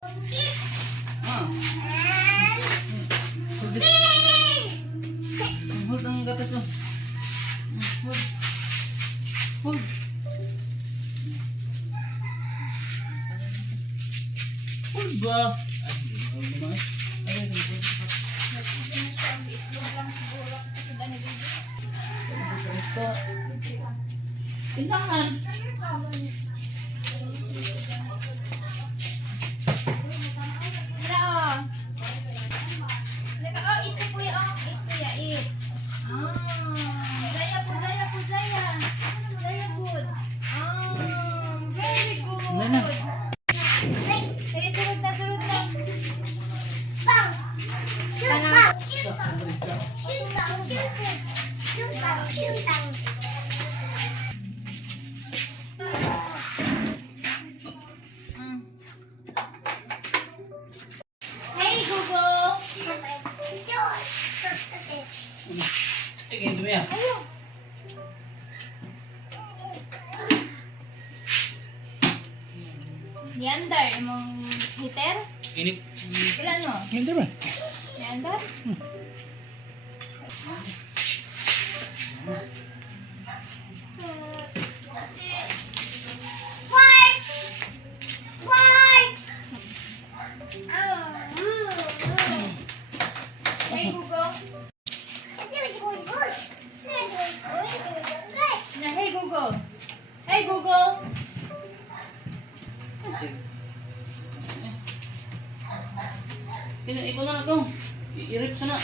Ah. Hold ang gatas oh. Hold. Hold. Hold ba? Ay, hindi mo naman eh. Ay, hindi mo. Ito. Kailangan. Hey Google. Sige, dumi ah. Yandar, imong heater? Init. Ilan mo? Hindi ba? Yandar? Hey Google. Na, hey Google. Hey Google. Sige. Ikaw na ito. I-rip sana.